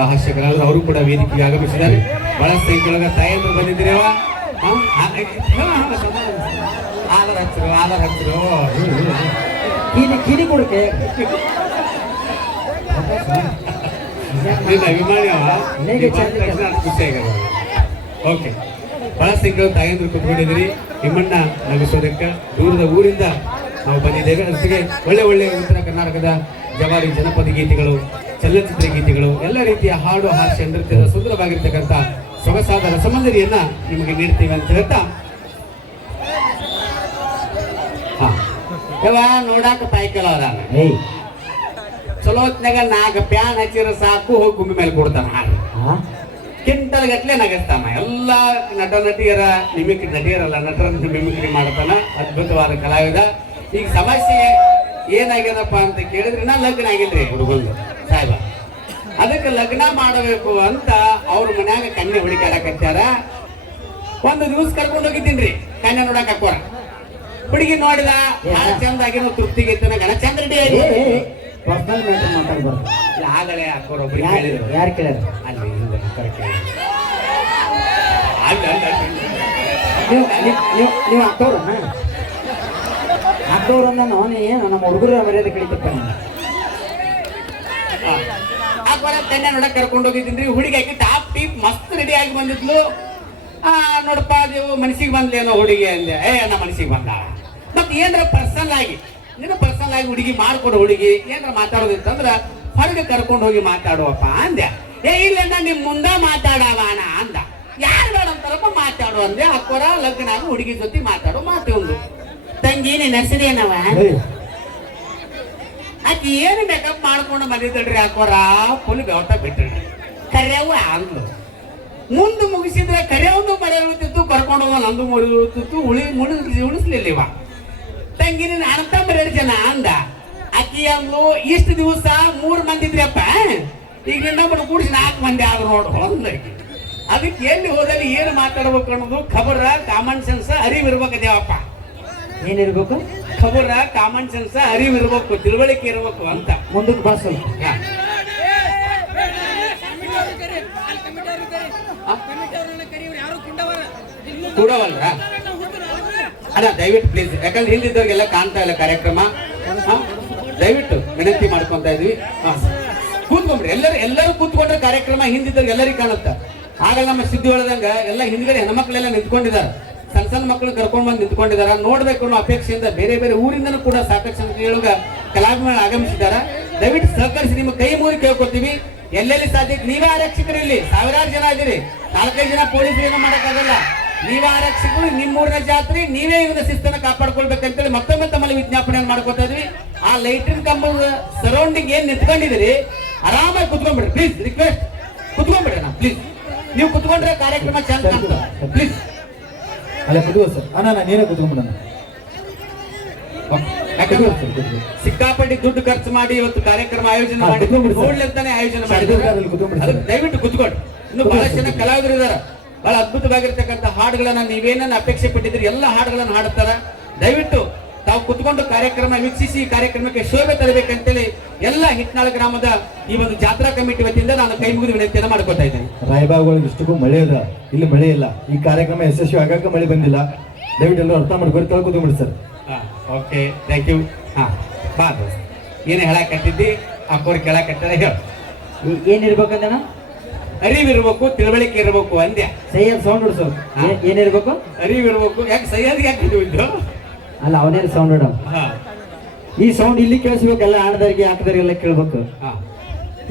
ಹಾಸ್ಯಕರಾದರು ಅವರು ಕೂಡ ವೇದಿಕೆಗೆ ಆಗಮಿಸಿದ್ದಾರೆ. ಬಹಳ ಸಂಖ್ಯೆಯೊಳಗ ತಾಯಂದ್ರು ಬಂದಿದ್ದೀರವ ಆಧಾರ ಹಚ್ಚರು ಕಿಡಿ ಕೊಡಕ್ಕೆ ನಿನ್ನ ಅಭಿಮಾನಿ ಖುಷಿಯಾಗ್ಯದ. ಓಕೆ, ಬಹಳ ಸಂಖ್ಯೆಯ ತಾಯಂದ್ರು ಕುತ್ಕೊಂಡಿದ್ದೀರಿ. ನಿಮ್ಮನ್ನ ನಗಿಸೋದಕ್ಕೆ ದೂರದ ಊರಿಂದ ನಾವು ಬಂದಿದ್ದೇವೆ. ಅದಕ್ಕೆ ಒಳ್ಳೆ ಒಳ್ಳೆ ಉತ್ತರ ಕರ್ನಾಟಕದ ಜವಾರಿ ಜನಪದ ಗೀತೆಗಳು, ಚಲನಚಿತ್ರ ಗೀತೆಗಳು, ಎಲ್ಲ ರೀತಿಯ ಹಾಡು, ಹಾಸ್ಯ, ನೃತ್ಯದ ಸುಂದರವಾಗಿರ್ತಕ್ಕಂಥ ಸೊಗಸಾದ ರಸಮಂಜರಿಯನ್ನ ನಿಮಗೆ ನೀಡ್ತೀವಿ ಅಂತ ಹೇಳ್ತಾ, ನೋಡಾಕ ಪಾಯ್ಕಲ ಚಲೋ ಹೊತ್ನಾಗ 4 ಪ್ಯಾನ್ ಹಚ್ಚಿರ ಸಾಕು, ಹೋಗಿ ಗುಮ್ಮಿ ಮೇಲೆ ಕೊಡ್ತಾನ. ಕ್ವಿಂಟಲ್ ಗಟ್ಲೆ ನಗಸ್ತಾನ. ಎಲ್ಲ ನಟ ನಟಿಯರ ನಟಿಯರಲ್ಲ ನಟರ ಮಿಮಿಕ್ರಿ ಮಾಡ್ತಾನ. ಅದ್ಭುತವಾದ ಕಲಾವಿದ. ಈಗ ಸಮಸ್ಯೆ ಏನಾಗ್ಯದಪ್ಪ ಅಂತ ಕೇಳಿದ್ರೆ, ನಾ ಲಗ್ನ ಆಗಿಲ್ರಿ ಹುಡುಗಂದು ಸಾಹೇಬ, ಅದಕ್ಕೆ ಲಗ್ನ ಮಾಡಬೇಕು ಅಂತ ಅವ್ರ ಮನ್ಯಾಗ ಕನ್ಯೆ ಹುಡುಕಾಡಕತ್ತಾರ. ಒಂದು ದಿವಸ ಕರ್ಕೊಂಡು ಹೋಗಿದ್ದೀನ್ರಿ ಕನ್ಯೆ ನೋಡಕ್ ಹಾಕೋರ. ಹುಡುಗಿ ನೋಡಿದ, ಚಂದ ಆಗಿನೋ ತೃಪ್ತಿಗೆ ಗಣ ಚಂದ ರೆಡಿ ಆಗಿ ಆಗಲೇ ಹಾಕೋರ. ಒಬ್ರು ಕೇಳಿದ್ರು, ಯಾರು ಕೇಳ್ಯಾರ? ಅಲ್ಲಿ ನೀವು ಹಾಕೋರನ್ನ ಏನು ನಮ್ಮ ಹುಡುಗರ ಮರ್ಯಾದೆ ಕಳಿತಪ್ಪ. ಕನ್ಯಾ ನೋಡಕ್ ಕರ್ಕೊಂಡು ಹೋಗಿದ್ದೀನಿ. ಹುಡುಗಿ ಹಾಕಿ ಟಾಪ್ ಟೀಪ್ ಮಸ್ತ್ ರೆಡಿ ಆಗಿ ಬಂದಿದ್ಲು. ನೋಡಪ್ಪ ದೇವು ಮನಸ್ಸಿಗೆ ಬಂದ್ಲೇನೋ ಹುಡುಗಿ ಅಂದೆ. ನಮ್ಮ ಮನಸ್ಸಿಗೆ ಬಂದ. ಮತ್ತೆ ಏನ್ರ ಪರ್ಸನಲ್ ಆಗಿ ಹುಡುಗಿ ಮಾಡ್ಕೊಡು, ಹುಡುಗಿ ಏನ್ರ ಮಾತಾಡೋದಿತ್ತಂದ್ರ ಹೊರಗೆ ಕರ್ಕೊಂಡು ಹೋಗಿ ಮಾತಾಡುವಪ್ಪ ಅಂದೆ. ಇಲ್ಲ ನಿಮ್ ಮುಂದ ಮಾತಾಡವಾನ ಅಂದ. ಯಾರು ಬೇಡ ಅಂತಾರಪ್ಪ ಮಾತಾಡು ಅಂದೆ. ಹಾಕೋರ ಲಗ್ನ ಆಗಿ ಹುಡುಗಿ ಜೊತೆ ಮಾತಾಡು ಮಾತು ಒಂದು. ತಂಗಿ ನೀನ್ ಹೆಸರೇನವ? ಆಕಿ ಏನು ಮೇಕಪ್ ಮಾಡ್ಕೊಂಡು ಬಂದಿದ್ದಳ್ರಿ. ಹಾಕೋರ ಫುಲ್ ಬೆವಟ ಬಿಟ್ಟಳ್ರಿ. ಕರ್ಯವ ಅಂದ್ಲು. ಮುಂದೆ ಮುಗಿಸಿದ್ರೆ ಕರ್ಯಾವ್ದು ಮರೆಯುತ್ತಿತ್ತು, ಕರ್ಕೊಂಡು ಹೋಗ ನಂದು ಮುರಿಯುತ್ತಿತ್ತು. ಉಳಿಸ್ಲಿಲ್ಲ. ತಂಗಿ ನೀನ್ ಅರ್ಥ ಬರೆಯರು ಜನ ಅಂದ. ಆಕಿ ಅಂದ್ಲು, ಇಷ್ಟು ದಿವಸ 3 ಮಂದಿ ಇದ್ರಪ್ಪ, ಈಗ ಇನ್ನೊಬ್ಬರು ಕೂಡಿಸಿ 4 ಮಂದಿ ಆದ್ರು ನೋಡು ಹೊಂದಾಕಿ. ಅದಕ್ಕೆ ಎಲ್ಲಿ ಹೋದಲ್ಲಿ ಏನು ಮಾತಾಡ್ಬೇಕು ಅನ್ನೋದು ಖಬರ, ಕಾಮನ್ ಸೆನ್ಸ್ ಅರಿವಿರ್ಬೇಕು ದೇವಪ್ಪ. ಏನಿರ್ಬೇಕು? ಖಬರ, ಕಾಮನ್ ಸೆನ್ಸ್ ಅರಿವಿರ್ಬೇಕು, ತಿಳುವಳಿಕೆ ಇರ್ಬೇಕು ಅಂತ ಮುಂದಕ್ಕೆ ಬಳಸಲು. ಕೂಡವಲ್ರ ಅಲ್ಲ, ದಯವಿಟ್ಟು ಪ್ಲೀಸ್, ಯಾಕಂದ್ರೆ ಹಿಂದಿದ್ದವ್ರಿಗೆಲ್ಲ ಕಾಣ್ತಾ ಇಲ್ಲ ಕಾರ್ಯಕ್ರಮ. ದಯವಿಟ್ಟು ವಿನಂತಿ ಮಾಡ್ಕೊಂತ ಇದ್ವಿ. ಕೂತ್ಕೊಂಡ್ರಿ, ಎಲ್ಲರೂ ಕೂತ್ಕೊಂಡ್ರೆ ಕಾರ್ಯಕ್ರಮ ಹಿಂದಿದ್ದವ್ರಿಗೆ ಎಲ್ಲರಿಗೂ ಕಾಣುತ್ತ. ಆಗ ನಮ್ಮ ಸಿದ್ಧಿ ಒಳದಂಗ ಎಲ್ಲ ಹಿಂದ್ಗಡೆ ಹೆಣ್ಮಕ್ಳೆಲ್ಲ ನಿಂತ್ಕೊಂಡಿದ್ದಾರೆ. ಸಣ್ಣ ಮಕ್ಕಳು ಕರ್ಕೊಂಡ್ ಬಂದು ನಿಂತ್ಕೊಂಡಿದಾರ. ನೋಡ್ಬೇಕು ಅನ್ನೋ ಅಪೇಕ್ಷೆಯಿಂದ ಬೇರೆ ಬೇರೆ ಊರಿಂದನೂ ಕೂಡ ಸಾಕಷ್ಟು ಸಂಖ್ಯೆಯೊಳಗ ಕಲಾವಿದರು ಆಗಮಿಸಿದಾರ. ದಯವಿಟ್ಟು ಸಹಕರಿಸಿ, ನಿಮ್ಮ ಕೈ ಮೂರಿ ಕೇಳ್ಕೊತೀವಿ. ಎಲ್ಲೆಲ್ಲಿ ಸಾಧ್ಯ ನೀವೇ ಆರಕ್ಷಕರು. ಇಲ್ಲಿ ಸಾವಿರಾರು ಜನ ಇದ್ದೀರಿ, 4-5 ಜನ ಪೊಲೀಸ್ ಏನೋ ಮಾಡಕ್ಕಾಗಲ್ಲ. ನೀವೇ ಆರಕ್ಷಕರು, ನಿಮ್ಮೂರಿನ ಜಾತ್ರೆ, ನೀವೇ ಇವರ ಶಿಸ್ತನ್ನ ಕಾಪಾಡ್ಕೊಳ್ಬೇಕಂತೇಳಿ ಮತ್ತೊಮ್ಮೆ ತಮ್ಮಲ್ಲಿ ವಿಜ್ಞಾಪನೆಯನ್ನು ಮಾಡ್ಕೊತಾ ಇದ್ವಿ. ಆ ಲೈಟಿನ ಕಂಬದ ಸರೌಂಡಿಂಗ್ ಏನ್ ನಿಂತ್ಕೊಂಡಿದ್ದೀರಿ, ಆರಾಮಾಗಿ ಕುತ್ಕೊಂಡ್ಬಿಡ್ರಿ. ಪ್ಲೀಸ್ ರಿಕ್ವೆಸ್ಟ್, ಕುತ್ಕೊಂಡ್ಬಿಡ್ರಿ. ಪ್ಲೀಸ್ ನೀವು ಕುತ್ಕೊಂಡ್ರೆ ಕಾರ್ಯಕ್ರಮ ಚಂದ ಪ್ಲೀಸ್. ಅಲ್ಲ ಕುತ್ಕೋ ಸರ್. ನೀನೇ ಕುತ್ಕೊಂಡ್ಬಿಡೋಣ. ಸಿಕ್ಕಾಪಟ್ಟಿ ದುಡ್ಡು ಖರ್ಚು ಮಾಡಿ ಇವತ್ತು ಕಾರ್ಯಕ್ರಮ ಆಯೋಜನೆ ಮಾಡಿ ನೋಡ್ಲಿಂತಾನೆ ಆಯೋಜನೆ ಮಾಡಿದ್ದಾರೆ. ದಯವಿಟ್ಟು ಕುತ್ಕೊಳ್ರಿ. ಇನ್ನು ಬಹಳಷ್ಟು ಜನ ಕಲಾವಿದರು ಇದಾರ. ಬಹಳ ಅದ್ಭುತವಾಗಿರ್ತಕ್ಕಂಥ ಹಾಡುಗಳನ್ನ ನೀವೇನ ಅಪೇಕ್ಷೆ ಪಟ್ಟಿದ್ದೀರಿ ಎಲ್ಲ ಹಾಡುಗಳನ್ನ ಹಾಡುತ್ತಾರ. ದಯವಿಟ್ಟು ತಾವು ಕುತ್ಕೊಂಡು ಕಾರ್ಯಕ್ರಮ ವೀಕ್ಷಿಸಿ ಕಾರ್ಯಕ್ರಮಕ್ಕೆ ಶೋಭೆ ತರಬೇಕಂತೇಳಿ ಎಲ್ಲ ಹಿಟ್ನಾಳ ಗ್ರಾಮದ ಈ ಒಂದು ಜಾತ್ರಾ ಕಮಿಟಿ ವತಿಯಿಂದ ನಾನು ಕೈ ಮುಗಿದು ವಿನಂತಿಯನ್ನು ಮಾಡ್ಕೊತಾ ಇದ್ದೇನೆ. ರಾಯಬಾಗ್ಗಳಿಗೆ ಇಷ್ಟಕ್ಕೂ ಮಳೆ ಅದ, ಇಲ್ಲಿ ಮಳೆ ಇಲ್ಲ. ಈ ಕಾರ್ಯಕ್ರಮ ಯಶಸ್ವಿ ಆಗಾಕ ಮಳೆ ಬಂದಿಲ್ಲ. ದಯವಿಟ್ಟು ಎಲ್ಲರೂ ಅರ್ಥ ಮಾಡ್ಕೊಂಡು ಕೂತ್ಕೊಂಡ್ಬಿಡಿ ಸರ್. Okay, thank you. ಬಾ ಏನೇ ಹೇಳಕತ್ತಿದ್ದಿ, ಅಕ್ಕೋರ್ ಕೇಳಕತ್ತಾರ. ಏನಿರ್ಬೇಕಂದಣ? ಅರಿವಿರ್ಬೇಕು, ತಿಳುವಳಿಕೆ ಇರ್ಬೇಕು ಅಂದ್ಯ. Syed sound sir. ಏನಿರ್ಬೇಕು? ಅರಿವಿರ್ಬೇಕು. ಯಾಕೆ ಸೈಯದ್ ಯಾಕೆ ಇದ್ದು? ಅಲ್ಲ, ಅವನೇ ಸೌಂಡ್ ಇಡ. ಈ ಸೌಂಡ್ ಇಲ್ಲಿ ಕೇಳಿಸ್ಬೇಕು. ಎಲ್ಲ ಆಡದವ್ರಿಗೆ ಹಾಕದವ್ರಿಗೆಲ್ಲ ಕೇಳ್ಬೇಕು.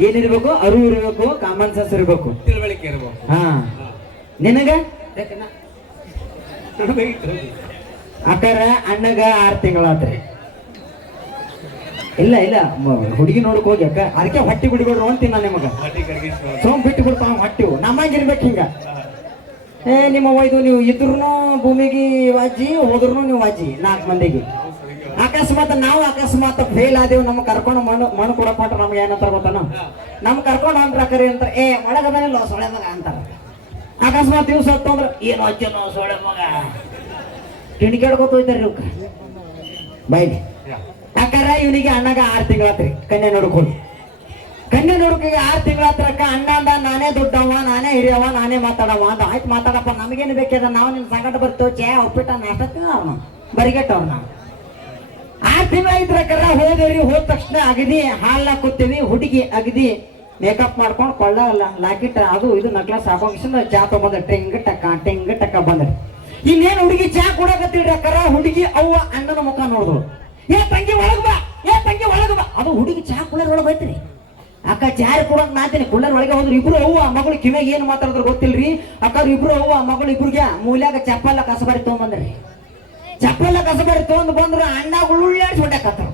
ಏನಿರ್ಬೇಕು? ಅರಿವು ಇರ್ಬೇಕು, ಕಾಮನ್ ಸೆನ್ಸ್ ಇರ್ಬೇಕು, ತಿಳುವಳಿಕೆ ಇರ್ಬೇಕು. ನಿನಗ ಅಕ್ಕಾರ ಅಣ್ಣಗ 6 ತಿಂಗಳಾತ್ರಿ. ಇಲ್ಲ ಹುಡುಗಿ ನೋಡಕ್ ಹೋಗಿ ಅಕ್ಕ ಅದಕ್ಕೆ ಹೊಟ್ಟಿ ಬಿಡ್ಬೇಡ್ರು ಅಂತೀನಿ ನಾನು ನಿಮಗ. ಸೋಮ್ ಬಿಟ್ಟು ಬಿಡ್ತಾವ ಹೊಟ್ಟಿವು ನಮ್ಮಂಗಿರ್ಬೇಕು ಹಿಂಗ. ನಿಮ್ಮ ಒಯ್ದು ನೀವು ಇದ್ರೂ ಭೂಮಿಗೆ ವಾಜಿ, ಹೋದ್ರು ನೀವು ವಾಜಿ 4 ಮಂದಿಗೆ. ಅಕಸ್ಮಾತ್ ಫೇಲ್ ಆದೇವು, ನಮ್ಗೆ ಕರ್ಕೊಂಡು ಮಣ್ಣು ಕೊಡಕ್ ಹೊಂಟ್ರ ನಮ್ಗೆ ಏನಂತಾರ ಗೊತ್ತಾನ? ನಮ್ ಕರ್ಕೊಂಡು ಹೊಂಟ್ರಕರಿ ಅಂತಾರ, ಒಳಗದನಿಲ್ಲ ಸೊಳೆ ಮಗ ಅಂತಾರ. ಅಕಸ್ಮಾತ್ ದಿವ್ಸ ಹೊತ್ತಂದ್ರ ಏನು ಅಜ್ಜನೋ ಸೊಳೆ ಮಗ ಕಿಣಿಕೆಡ್ಕೋತ ಹೋಯ್ತಾರ ಇವ್ಕ ಬೈಲಿ. ಯಾಕಾರ ಇವನಿಗೆ ಅಣ್ಣಗ 6 ತಿಂಗಳಾತ್ರಿ ಕನ್ಯಾ ನೋಡ್ಕೊಂಡು. ಕನ್ಯೆ ನೋಡೋಕೆ 6 ತಿಂಗಳ ಹತ್ರಕ್ಕ ಅಣ್ಣ ಅಂದ ನಾನೇ ದೊಡ್ಡವ ನಾನೇ ಹಿರಿಯವ ನಾನೇ ಮಾತಾಡವ ಅಂತ ಆಯ್ತು ಮಾತಾಡಪ್ಪ ನಮಗೇನು ಬೇಕಿದೆ ನಾವು ನಿಮ್ ಸಂಗಟ ಬರ್ತೀವಿ ಚೇ ಉಪ್ಪಿಟ್ಟ ನಾಷ್ಟ ಅವ್ನು ಬರಿಗೆಟ್ಟವ್ರು ನಾವು 6 ತಿಂಗಳ ಇದ್ರಕರ ಹೋದೇವ್ರಿ ಹೋದ ತಕ್ಷಣ ಅಗದಿ ಹಾಲ್ನ ಕೂತೀವಿ ಹುಡುಗಿ ಅಗದಿ ಮೇಕಪ್ ಮಾಡ್ಕೊಂಡು ಕೊಳ್ಳ ಲಾಕಿಟ್ ಅದು ಇದು ನಕ್ಲಾಸ್ ಹಾಕೊಂಡು ಚಾ ತಗೊಂಡ್ರೆ ಟೆಂಗ್ ಟಕ್ಕ ಬಂದ್ರಿ ಇನ್ನೇನು ಹುಡುಗಿ ಚಾ ಕೊಡಕತ್ತಿಡ್ರಿ ಅಕ್ಕರ ಹುಡುಗಿ ಅವ್ವ ಅಣ್ಣನ ಮುಖ ನೋಡಿದ್ರು ಏ ತಂಗಿ ಒಳಗ್ ಬಾ ಅದು ಹುಡುಗಿ ಚಾ ಕುಳ್ಳರ್ ಒಳಗೆ ಹೋಯ್ತ್ರಿ ಅಕ್ಕ ಚಾರ್ ಕೊಡಕ್ ನಾತೀನಿ ಕುಳ್ಳರ್ ಒಳಗೆ ಹೋದ್ರು ಇಬ್ರು ಅವ್ವ ಮಗಳು ಕಿವಿಗೆ ಏನು ಮಾತಾಡಿದ್ರು ಗೊತ್ತಿಲ್ರಿ ಅಕ್ಕ ಇಬ್ರು ಅವ್ವ ಮಗಳು ಇಬ್ರಿಗೆ ಮೂಲ್ಯಾಗ ಚಪ್ಪಲ್ಲ ಕಸಬಾರಿ ತಗೊಂಬಂದ್ರಿ ಚಪ್ಪಲ್ಲ ಕಸಬಾರಿ ತಗೊಂಡ್ ಬಂದ್ರು ಅಣ್ಣ ಉಳ್ಳಾಡ್ಸಿ ಹೊಡ್ಯಾಕತ್ತರು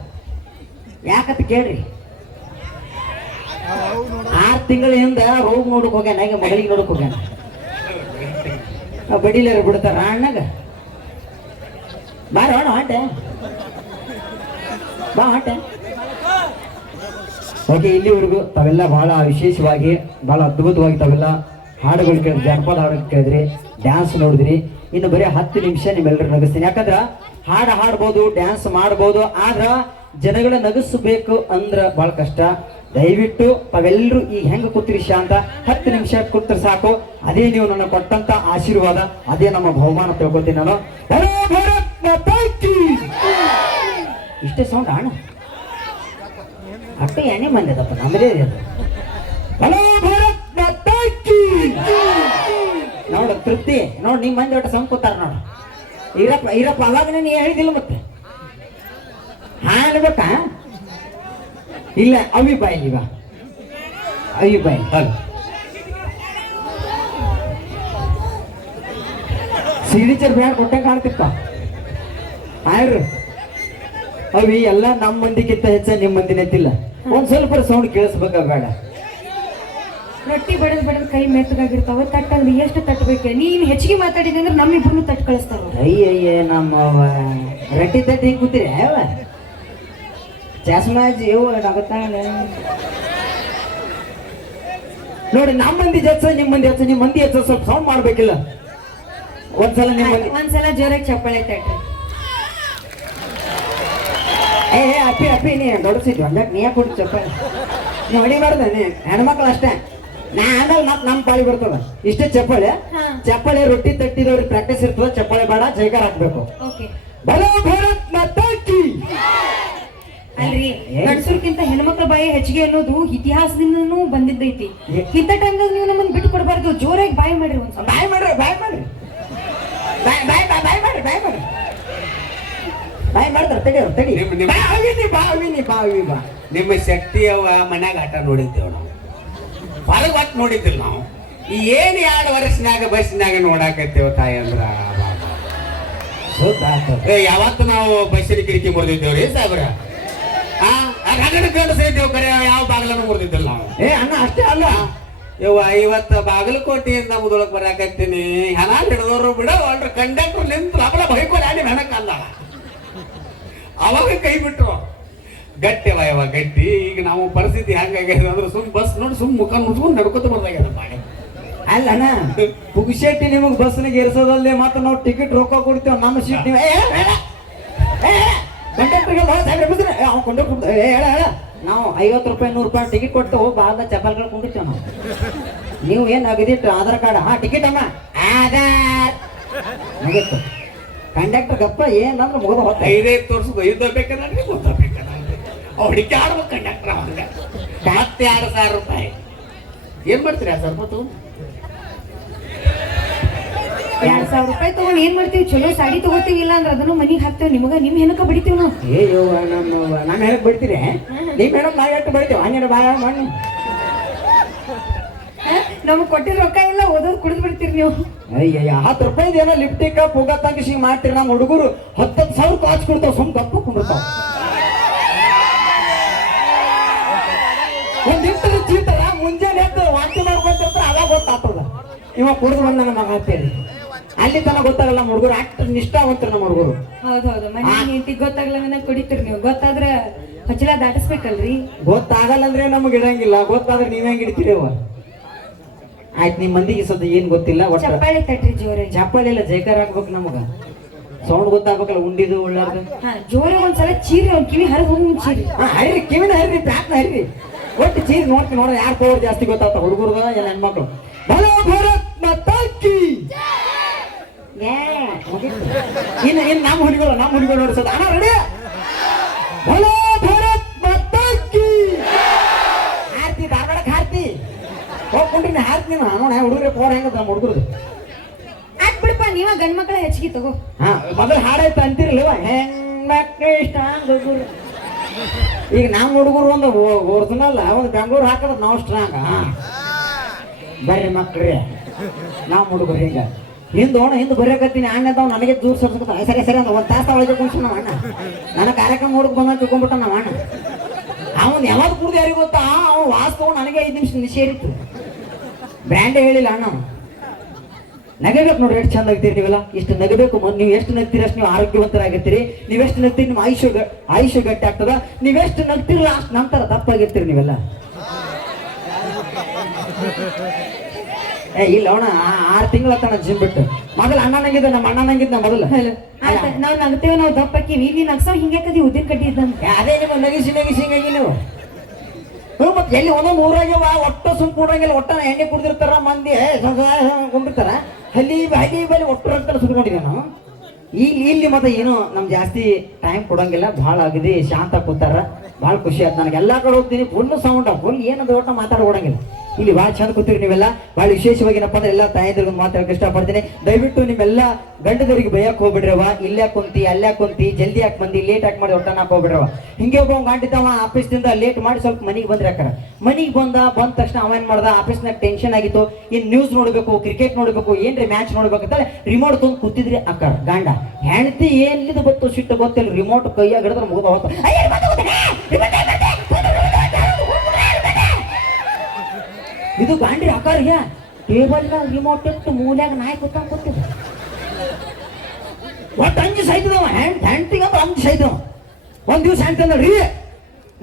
ಯಾಕತ್ ಕೇಳ್ರಿ 6 ತಿಂಗಳ ಹಿಂದ ರೋಗ ನೋಡಕ್ ಹೋಗ್ಯಾನ ಈಗ ಮಗಳಿಗೆ ನೋಡಕ್ ಹೋಗ್ಯಾನ ಬಡಿಲಾರ ಬಿಡ್ತಾರ ಅಣ್ಣಗ ಬಾರ ಹೊಂಟೆ ಬಾ ಹೊಂಟೆ ಓಕೆ ಇಲ್ಲಿವರೆಗೂ ತಾವೆಲ್ಲ ಬಹಳ ವಿಶೇಷವಾಗಿ ಬಹಳ ಅದ್ಭುತವಾಗಿ ತಾವೆಲ್ಲ ಹಾಡುಗಳು ಕೇಳಿದ್ರಿ ಜನಪದ ಹಾಡುಗಳು ಕೇಳಿದ್ರಿ ಡ್ಯಾನ್ಸ್ ನೋಡಿದ್ರಿ ಇನ್ನು ಬರೀ 10 ನಿಮಿಷ ನಿಮ್ಮೆಲ್ಲರೂ ನಗಿಸ್ತೀನಿ ಯಾಕಂದ್ರ ಹಾಡು ಹಾಡ್ಬೋದು ಡ್ಯಾನ್ಸ್ ಮಾಡ್ಬೋದು ಆದ್ರ ಜನಗಳ ನಗಿಸ್ಬೇಕು ಅಂದ್ರ ಬಹಳ ಕಷ್ಟ ದಯವಿಟ್ಟು ತಾವೆಲ್ಲರೂ ಈಗ ಹೆಂಗ ಕೂತಿರಿ ಶಾಂತ 10 ನಿಮಿಷ ಕೂತ್ರೆ ಸಾಕು ಅದೇ ನೀವು ನನ್ನ ಕೊಟ್ಟಂತ ಆಶೀರ್ವಾದ ಅದೇ ನಮ್ಮ ಬಹುಮಾನ ತಿಳ್ಕೊತೀನಿ ನಾನು ಇಷ್ಟೇ ಸೌಂಡ್ ಅಣ್ಣ ಅಷ್ಟೇ ಏನೇ ಬಂದಿದಪ್ಪ ನಮ್ಮದೇ ನೋಡ ತೃಪ್ತಿ ನೋಡ್ ನಿಮ್ ಮಂದಿ ಒಟ್ಟು ಸೌಂಡ್ ಕೂತಾರ ನೋಡ ಈರಪ್ಪ ಅವಾಗನೇ ನೀ ಹೇಳಿದಿಲ್ಲ ಮತ್ತೆ ಹಾ ಅನ್ಬೇಕಾ ಇಲ್ಲ ಅವಿ ಬಾಯಿ ಇವ ಅವಿ ಬಾಯಿ ಸಿಗ್ನೇಚರ್ ಬ್ಯಾಂಡ್ ಕೊಟ್ಟಂಗೆ ಕಾಣ್ತಿಪ್ಪ ಆಯ್ರು ಅವಿ ಎಲ್ಲ ನಮ್ಮ ಮಂದಿಗಿಂತ ಹೆಚ್ಚ ನಿಮ್ಮ ಮಂದಿನ ಎತ್ತಿಲ್ಲ ಒಂದ್ ಸ್ವಲ್ಪ ಸೌಂಡ್ ಕೇಳಿಸ್ಬೇಕ ಬೇಡ ರೊಟ್ಟಿ ಬಡದ್ ಕೈ ಮೆತ್ತಗಾಗಿರ್ತಾವ ತಟ್ಟಂದ್ರೆ ಎಷ್ಟು ತಟ್ಟಬೇಕು ನೀನ್ ಹೆಚ್ಚಿಗೆ ಮಾತಾಡಿದೆ ಅಂದ್ರೆ ನಮ್ಮಿಬ್ರು ತಟ್ಟು ಕಳಿಸ್ತಾರ ಅಯ್ಯಯ್ಯ ನಮ್ಮ ರೊಟ್ಟಿ ತಟ್ಟಿ ಹಿಂಗ್ ಕೂತಿರಿ ಯಾವ ಚಾಸ್ಮಾಜಿ ನೋಡಿ ನಮ್ಮ ಮಂದಿ ಹೆಚ್ಚ ನಿಮ್ಮ ಮಂದಿ ಹೆಚ್ಚ ಸ್ವಲ್ಪ ಸೌಂಡ್ ಮಾಡ್ಬೇಕಿಲ್ಲ ಒಂದ್ಸಲ ನಿಮ್ಮ ಒಂದ್ಸಲ ಜೋರಾಗಿ ಚಪ್ಪಾಳೆ ತಟ್ರಿ ಏ ಅಪ್ಪಿ ನೀ ದೊಡ್ಡಸಿದ್ವಿ ಅಂದಾಗ ನೀ ಕೊಟ್ಟು ಚಪ್ಪಾಳೆ ನೀ ಹೊಡಿಬಾರ್ದ ನೀ ಹೆಣ್ಮಕ್ಳು ಅಷ್ಟೇ ನಾ ಆಮೇಲೆ ಮತ್ ನಮ್ಮ ಪಾಳಿ ಬರ್ತದ ಇಷ್ಟೇ ಚಪ್ಪಾಳೆ ರೊಟ್ಟಿ ತಟ್ಟಿದವ್ರಿಗೆ ಪ್ರಾಕ್ಟೀಸ್ ಇರ್ತದ ಚಪ್ಪಾಳೆ ಬೇಡ ಜೈಕಾರ ಹಾಕ್ಬೇಕು ಬಲೋ ಭಾರತ್ ಮಾತಾ ಕೀ ಅಲ್ರಿ ಗಂಡಸರ್ಕಿಂತ ಹೆಣ್ಮಕ್ಳ ಬಾಯಿ ಹೆಚ್ಚಿಗೆ ಅನ್ನೋದು ಇತಿಹಾಸದಿಂದನೂ ಬಂದಿದ್ದೈತಿ ಇಂಥ ಟೈಮ್ದಾಗ ನೀವು ನಮ್ಮನ್ನ ಬಿಟ್ಟು ಕೊಡಬಾರ್ದು ಜೋರಾಗಿ ಬಾಯಿ ಮಾಡ್ರಿ ಒಂದ್ಸಲ ಬಾಯ್ ಮಾಡ್ರಿ ಬಾಯ್ ಮಾಡ್ತಾರೆ ತಡಿ ನಿಮ್ಮ ಶಕ್ತಿ ಅವ ಮನ್ಯಾಗ ಆಟ ನೋಡಿದ್ದೇವ್ ನಾವು ಹೊರಗೆ ಒಟ್ಟು ನೋಡಿದ್ದಿಲ್ಲ ನಾವು ಈ ಏನ್ 2 ವರ್ಷನಾಗ ಬಸ್ನಾಗ ನೋಡಾಕತ್ತೇವ ತಾಯಿ ಅಂದ್ರ ಯಾವತ್ತು ನಾವು ಬಸ್ಸಿನ ಕಿಟಕಿ ಮುರಿದಿದ್ದೇವ್ರಿ ಸಾಹೇಬ್ರ ಕರೆ ಯಾವ ಬಾಗಿಲನ್ನು ಮುರಿದಿದ್ದಿಲ್ಲ ನಾವು ಅಣ್ಣ ಅಷ್ಟೇ ಅಲ್ಲ ಇವತ್ತು ಬಾಗಲಕೋಟೆಯಿಂದ ಮುದೊಳಕ್ ಬರಾಕತ್ತೀನಿ ಹೆಣ ಹಿಡಿದವ್ರು ಬಿಡ ಕಂಡಕ್ಟರ್ ನಿಂತು ಲಬಲ ಬೈಕೋಲ್ ಆಡಿ ಹೆಣಕ್ಕಲ್ಲ ಅವಾಗ ಕೈ ಬಿಟ್ರು ಗಟ್ಟಿ ವಯವ ಗಟ್ಟಿ ಈಗ ನಾವು ಪರಿಸ್ಥಿತಿ ಹೆಂಗಾಗ್ಯದ ಅಂದ್ರೆ ಬಸ್ ನೋಡಿ ಮುಖ ಮುಚ್ಕೊಂಡು ನಡ್ಕೊತ ಬರ್ದಾಗ್ಯದ ಅಲ್ಲಣ್ಣ ಪುಗ್ಶೆಟ್ಟಿ ನಿಮಗ್ ಬಸ್ನಾಗ ಏರ್ಸೋದಲ್ಲೇ ಮಾತ್ರ ನಾವು ಟಿಕೆಟ್ ರೊಕ್ಕ ಕೊಡ್ತೇವೆ ನಮ್ಮ ಸೀಟ್ ನೀವು ಕಂಡಕ್ಟರ್ಗೆ ಹೇಳ ನಾವು 50 ರೂಪಾಯಿ 100 ರೂಪಾಯಿ ಟಿಕೆಟ್ ಕೊಟ್ಟು ಬಾದ ಚಪ್ಪಲ್ಗಳು ಕೊಂಡಿರ್ತೇವೆ ನಾವು ನೀವು ಏನ್ ಅಗದಿಟ್ಟು ಆಧಾರ್ ಕಾರ್ಡ್ ಟಿಕೆಟ್ ಅಮ್ಮ ಆಧಾರ್ ಮುಗಿತ್ತು ಕಂಡಕ್ಟರ್ ಗಪ್ಪ ಏನಂದ್ರೆ ಮುಗಿದ ಹೊತ್ತ 5 ತೋರ್ಸುದು 5 ಬೇಕಾದ್ರೆ ಹುಡುಕಿ ಆಡ್ಬೇಕು ಕಂಡಕ್ಟರ್ ಹಂಗ 2,000 ರೂಪಾಯಿ ಏನ್ ಮಾಡ್ತೀರಿ ಸ್ವಲ್ಪ 2,000 ರೂಪಾಯಿ ತಗೊಂಡು ಏನ್ ಮಾಡ್ತೀವಿ ಚಲೋ ಸಾಡಿ ತಗೋತೀವಿ ಇಲ್ಲ ಅಂದ್ರೆ ಅದನ್ನು ಮನಿಗೆ ಹಾಕ್ತೇವೆ ನಿಮ್ ಹೆಣಕ ಬಡಿತೀವಿ ನಾವು ನಮ್ಮ ಹೆಣಕ್ ಬಡಿತೀರಿ ನಿಮ್ ಹೆಣಕ್ ನಾ ಎಷ್ಟು ಬಡಿತೀವಿ ಹಂಗೆ ಬಾಳ ಮಾಡಿ ನಮಗ್ ಕೊಟ್ಟಿರೋ ರೊಕ್ಕ ಎಲ್ಲ ಓದೋದು ಕುಡಿದು ಬಿಡ್ತೀರಿ ನೀವು ಅಯ್ಯಯ್ಯ 10 ರೂಪಾಯಿದ ಏನೋ ಲಿಪ್ಟಿಕ್ ಪುಗ ತಂಗಿಸಿ ಮಾಡ್ತೀರಿ ನಮ್ಮ ಹುಡುಗರು 10,000 ಕಾಚ್ ಕೊಡ್ತಾವ ಸುಮ್ ಗಪ್ಪ ಕುಂಡಿರ್ತಾವ ಒಂದ್ ಇಟ್ಟರು ಚೀತರ ಮುಂಜಾನೆ ಎದ್ದು ವಾಂತಿ ಮಾಡ್ಕೊಂತಿರ್ತಾರ ಅವಾಗ ಗೊತ್ತಾಗ್ತದ ಇವಾಗ ಕುಡಿದು ಬಂದ ನನ್ನ ಮಗ ಅಂತೇಳಿ ಅಲ್ಲಿ ತನಕ ಗೊತ್ತಾಗಲ್ಲ ನಮ್ಮ ಹುಡುಗರು ಅಷ್ಟು ನಿಷ್ಠಾವಂತರು ನಮ್ಮ ಹುಡುಗರು ಹೌದೌದು ಮನೆ ನೀತಿ ಗೊತ್ತಾಗ್ಲ ಕುಡಿತೀರಿ ನೀವು ಗೊತ್ತಾದ್ರ ಹಚ್ಚಲ ದಾಟಿಸ್ಬೇಕಲ್ರಿ ಗೊತ್ತಾಗಲ್ಲ ಅಂದ್ರೆ ನಮ್ಗೆ ಇಡಂಗಿಲ್ಲ ಗೊತ್ತಾದ್ರೆ ನೀವ್ ಹೆಂಗ್ ಇಡ್ತೀರಿ ಅವ ಆಯ್ತು ನಿಮ್ ಮಂದಿಗೆ ಸದ್ಯ ಏನ್ ಗೊತ್ತಿಲ್ಲ ಚಪ್ಪಾಳೆ ತಟ್ರಿ ಜೋರೆ ಚಪ್ಪಾಳೆ ಇಲ್ಲ ಜೈಕಾರ ಹಾಕ್ಬೇಕು ನಮಗ ಸೌಂಡ್ ಗೊತ್ತಾಗ್ಬೇಕಲ್ಲ ಉಂಡಿದು ಉಳ್ಳಾರ್ದು ಜೋರೆ ಒಂದ್ಸಲ ಚೀರಿ ಅವ್ನ ಕಿವಿ ಹರಿದು ಹೋಗಿ ಚೀರಿ ಹರಿರಿ ಕಿವಿನ ಹರಿರಿ ಪ್ಯಾಕ್ನ ಹರಿರಿ ಒಟ್ಟು ಚೀಸ್ ನೋಡ್ತೀನಿ ನೋಡ ಯಾರು ಪವರ್ ಜಾಸ್ತಿ ಗೊತ್ತಾಗ್ತ ಹುಡುಗರದ ಎಲ್ಲ ಹೆಣ್ಮಕ್ಳು ಬಲ ಭಾರತ್ ಮಾತಾಕಿ ಇನ್ನು ನಮ್ಮ ಹುಡುಗರು ನೋಡಿಸೋದು ಅಣ್ಣ ರೆಡಿ ಬಲ ಭಾರತ್ ಮಾತಾಕಿ ಹಾರ್ತಿ ಧಾರವಾಡಕ್ಕೆ ಹಾರ್ತಿ ಹೋಗ್ಕೊಂಡ್ರಿ ಹಾರ್ತಿ ನೋಡ ಹುಡುಗರ ಪವರ್ ಹೆಂಗದ ನಮ್ಮ ಹುಡುಗರದು ಆತ್ ಬಿಡಪ್ಪ ನೀವ ಗಂಡ್ ಮಕ್ಕಳ ಹೆಚ್ಚಿಗೆ ತಗೋ. ಹಾ ಮೊದಲು ಹಾಡಾಯ್ತು ಅಂತಿರ್ಲಿವ ಹೆಣ್ಮಕ್ಳು ಸ್ಟ್ರಾಂಗ್ ಹುಡುಗರು. ಈಗ ನಮ್ಮ ಹುಡುಗರು ಒಂದು ಒರಿಜಿನಲ್ ಒಂದು ಬೆಂಗಳೂರು ಹಾಕೋದು ನಾವು ಸ್ಟ್ರಾಂಗ್. ಬರ್ರಿ ಮಕ್ಳ್ರಿ ನಮ್ಮ ಹುಡುಗರು ಹಿಂಗ ಹಿಂದೆ ಬರೆಯಕತ್ತೀನಿ ಅಣ್ಣದವ್ ನನಗೆ ದೂರ ಸರ್ಸ್ಕೊತ ಸರಿ ಸರಿ ಅಂತ ಒಂದು ತಾಸ ಒಳಗೆ ಕುಣಿಸ್ ನಮ್ಮ ಅಣ್ಣ ನನ್ನ ಕಾರ್ಯಕ್ರಮ ನೋಡಕ್ ಬಂದ ತಿಳ್ಕೊಂಡ್ಬಿಟ್ಟ ನಮ್ಮ ಅಣ್ಣ. ಅವನ್ ಯಾವಾಗ ಕುಡ್ದು ಯಾರಿಗೆ ಗೊತ್ತಾ ಅವ್ನು ವಾಸ್ತವ ನನಗೆ 5 ನಿಮಿಷ ಸೇರಿತ್ತು. ಬ್ರ್ಯಾಂಡೇ ಹೇಳಿಲ್ಲ ಅಣ್ಣ. ನಗಬೇಕು ನೋಡ್ರಿ ಎಷ್ಟು ಚಂದ ಆಗ್ತೀರಿ ನೀವೆಲ್ಲ. ಇಷ್ಟು ನಗಬೇಕು. ನೀವು ಎಷ್ಟು ನಗ್ತೀರಿ ಅಷ್ಟು ನೀವು ಆರೋಗ್ಯವಂತರಾಗಿರ್ತೀರಿ. ನೀವೆಷ್ಟು ನಗ್ತೀರಿ ನಿಮ್ಮ ಆಯುಷ್ಯ ಗಟ್ಟಿ ಆಗ್ತದ. ನೀವೆಷ್ಟು ನಗ್ತಿರಲ್ಲ ಅಷ್ಟು ನಂತರ ತಪ್ಪಾಗಿರ್ತೀರಿ ನೀವೆಲ್ಲ. ಇಲ್ಲ ಅವನ 6 ತಿಂಗಳ ತನ ಜಿಮ್ ಬಿಟ್ಟು ಮೊದಲು ಅಣ್ಣನಂಗಿದ್ದ ನಮ್ಮ ಅಣ್ಣನಂಗಿದ್ದ ಮೊದಲು ನಾವ್ ನಗ್ತೇವೆ ನಾವು ದಪ್ಪಕ್ಕಿವಿ ನೀನ್ ನಗ್ಸೋ ಹಿಂಗ್ಯಾಕದಿ ಉದ್ದಿನ ಕಡ್ಡಿ ಇದ್ದಂತ ಅದೇ ನಿಮ್ಮ ನಗಿಸಿ ಹಿಂಗಾಗಿ ನೀವು ಮತ್ತೆ ಎಲ್ಲಿ ಒಂದೊಂದು ಊರಾಗ್ಯವ ಒಟ್ಟು ಸುಮ್ ಕೂಡಂಗಿಲ್ಲ. ಒಟ್ಟ ಎಣ್ಣೆ ಕುಡ್ದಿರ್ತಾರ ಮಂದಿ ಕುಂಡಿರ್ತಾರ ಹಲ್ಲಿ ಬಲಿ ಒಟ್ಟು ಅಂತ ಸುಟ್ಕೊಂಡಿದ್ದೆ ನಾವು. ಇಲ್ಲಿ ಮತ್ತೆ ಏನು ನಮ್ ಜಾಸ್ತಿ ಟೈಮ್ ಕೊಡಂಗಿಲ್ಲ. ಭಾಳ ಅಗದಿ ಶಾಂತ ಕೂತಾರ. ಭಾಳ ಖುಷಿ ಆಯ್ತು ನನಗೆ. ಎಲ್ಲಾ ಕಡೆ ಹೋಗ್ತೀನಿ ಫುಲ್ ಸೌಂಡ್ ಫುಲ್ ಏನದು ಒಟ್ಟ ಮಾತಾಡೋಡಂಗಿಲ್ಲ. ಇಲ್ಲಿ ಭಾಳ ಚಂದ ಕೂತೀರಿ ನೀವೆಲ್ಲ. ಭಾಳ ವಿಶೇಷವಾಗಿ ಏನಪ್ಪ ಅಂದ್ರೆ ಎಲ್ಲ ತಾಯಂದ್ರಿಗೆ ಮಾತಾಡಕ್ಕೆ ಇಷ್ಟಪಡ್ತೀನಿ. ದಯವಿಟ್ಟು ನಿಮ್ಮೆಲ್ಲ ಗಂಡದವ್ರಿಗೆ ಬಯಕ್ ಹೋಗ್ಬಿಡ್ರವ. ಇಲ್ಲೇ ಕುಂತಿ ಅಲ್ಲೇ ಕುಂತಿ ಜಲ್ದಿ ಯಾಕೆ ಬಂದಿ ಲೇಟ್ ಯಾಕೆ ಮಾಡಿ ಒಟ್ಟನಾಕ್ ಹೋಗ್ಬಿಡ್ರವ. ಹಿಂಗೆ ಒಬ್ಬ ಗಂಟಿದ್ದವ ಆಫೀಸ್ದಿಂದ ಲೇಟ್ ಮಾಡಿ ಸ್ವಲ್ಪ ಮನೆಗೆ ಬಂದ್ರೆ ಅಕ್ಕಾರ. ಮನೆಗೆ ಬಂದ ತಕ್ಷಣ ಅವ ಏನ್ ಮಾಡ್ದ ಆಫೀಸ್ನಾಗ ಟೆನ್ಷನ್ ಆಗಿತ್ತು. ಇನ್ ನ್ಯೂಸ್ ನೋಡ್ಬೇಕು ಕ್ರಿಕೆಟ್ ನೋಡ್ಬೇಕು ಏನ್ರಿ ಮ್ಯಾಚ್ ನೋಡ್ಬೇಕಂತ ರಿಮೋಟ್ ತೊಗೊಂಡು ಕೂತಿದ್ರಿ ಅಕ್ಕಾರ. ಗಂಡ ಹೆಂಡತಿ ಎಲ್ಲಿದು ಗೊತ್ತು ಸಿಟ್ಟು ಗೊತ್ತಿಲ್ಲ. ರಿಮೋಟ್ ಕೈಯಾಗ ಹಿಡಿದ್ರೆ ಮುಗಿದ ಹೋಗ್ತ ಇದು ಗಾಂಡ್ರಿ ಅಕ್ಕಾರಿಗೆ ಟೇಬಲ್ ರಿಮೋಟ್ ಇಟ್ಟು ಮೂಲ್ಯಾಗ ನಾಯಿ ಕೂತ್ಕೊಂಡ್ ಕೂತಿದ್ದ. ಒಟ್ಟು 5 ಸಾಯ್ತದವ ಹೆಂಡತಿಗೆ ಅಂದ್ರೆ 5 ಸಾಯ್ತವ. ಒಂದ್ ದಿವ್ಸ ಹೆಂಡ್ತಂದ್ರಿ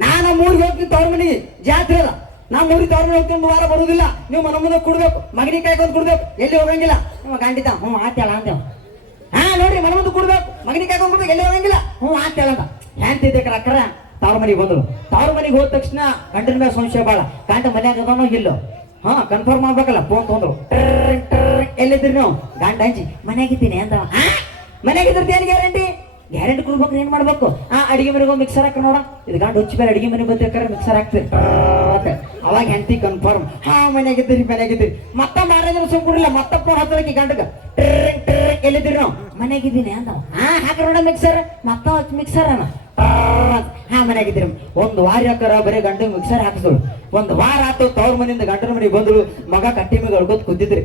ನಾನು ಊರಿಗೆ ಹೋಗ್ತೀನಿ ತವ್ರ ಮನೆಗೆ ಜಾತ್ರೆ ಅದ. ನಾ ಊರಿಗೆ ತವ್ರ ಮನೆ ಹೋಗ್ತೀನಿ 1 ವಾರ ಬರುದಿಲ್ಲ. ನೀವು ಮನ ಮುಂದೆ ಕುಡ್ಬೇಕು ಮಗನಿಗೆ ಕಾಯ್ಕೊಂಡು ಕುಡ್ಬೇಕು ಎಲ್ಲಿ ಹೋಗಂಗಿಲ್ಲ. ನಿಮ್ಮ ಗಾಂಡಿತ ಆತೇಳ ಅಂತೇವ. ಹಾ ನೋಡ್ರಿ ಮನ ಮುಂದೆ ಕುಡ್ಬೇಕು ಮಗನಿಗೆ ಕಾಯ್ಕೊಂಡು ಕುಡ್ಬೇಕು ಎಲ್ಲಿ ಹೋಗಂಗಿಲ್ಲ. ಆತೇಳ ಅಂತ ಹೆಂಡ್ತಿದ್ದಕ್ರ ಅಕ್ಕರ ತವ್ರ ಮನೆಗೆ ಬಂದ್ರು. ತವ್ರ ಮನೆಗೆ ಹೋದ ತಕ್ಷಣ ಗಂಡನ ಮೇಲೆ ಸಂಶಯ ಬಾಳ. ಗಂಡ ಮನ್ಯಾಗ ಅದನೋ ಇಲ್ಲೋ ಕನ್ಫರ್ಮ್ ಮಾಡ್ಬೇಕಲ್ಲ. ಫೋನ್ ತೊಂದ್ರು ಎಲ್ಲಿದ್ರಿ ನೀವು ಗಂಡ ಹಂಚಿ ಮನ್ಯಾಗಿದ್ದೀನಿ ಅಂದವ. ಮನ್ಯಾಗಿದ್ರದ್ದು ಏನು ಗ್ಯಾರಂಟಿ ಕೊಡ್ಬೇಕು. ಏನ್ ಮಾಡ್ಬೇಕು ಅಡಿಗೆ ಮನೆಗೆ ಮಿಕ್ಸರ್ ಹಾಕ ನೋಡ. ಇದು ಗಂಡ ಹುಚ್ಚಿ ಬೇರೆ ಅಡಿಗೆ ಮನೆ ಬಂದಿರ್ತಾರೆ ಮಿಕ್ಸರ್ ಹಾಕ್ತಿರಿ. ಅವಾಗ ಹೆಂಡತಿ ಕನ್ಫರ್ಮ್ ಮನ್ಯಾಗಿದ್ದೀರಿ. ಮತ್ತ ಮ್ಯಾರೇಜ್ ಸುಮ್ಕೊಂಡಿಲ್ಲ. ಮತ್ತ ಫೋನ್ ಹತ್ತಲಕ್ಕಿ ಗಂಡಗ ಎಲ್ಲಿದ್ದೀರಿ ನಾವು ಮನ್ಯಾಗಿದ್ದೀನಿ ಅಂದವ. ಹಾಕ ನೋಡ ಮಿಕ್ಸರ್ ಮತ್ತ ಮಿಕ್ಸರ್ ಅನ್ನ ಮನ್ಯಾಗಿದ್ದೀರಿ. 1 ವಾರ ಯಾಕಾರ ಬರೀ ಗಂಡ ಮಿಕ್ಸರ್ ಹಾಕಿದ್ರು. 1 ವಾರ ಆತು ತವ್ರ ಮನೆಯಿಂದ ಗಂಡನ ಮನೆಗೆ ಬಂದ್ರು. ಮಗ ಕಟ್ಟಿ ಮೇಲೆ ಅಳ್ಕೋತ್ ಕೂತಿದ್ರಿ.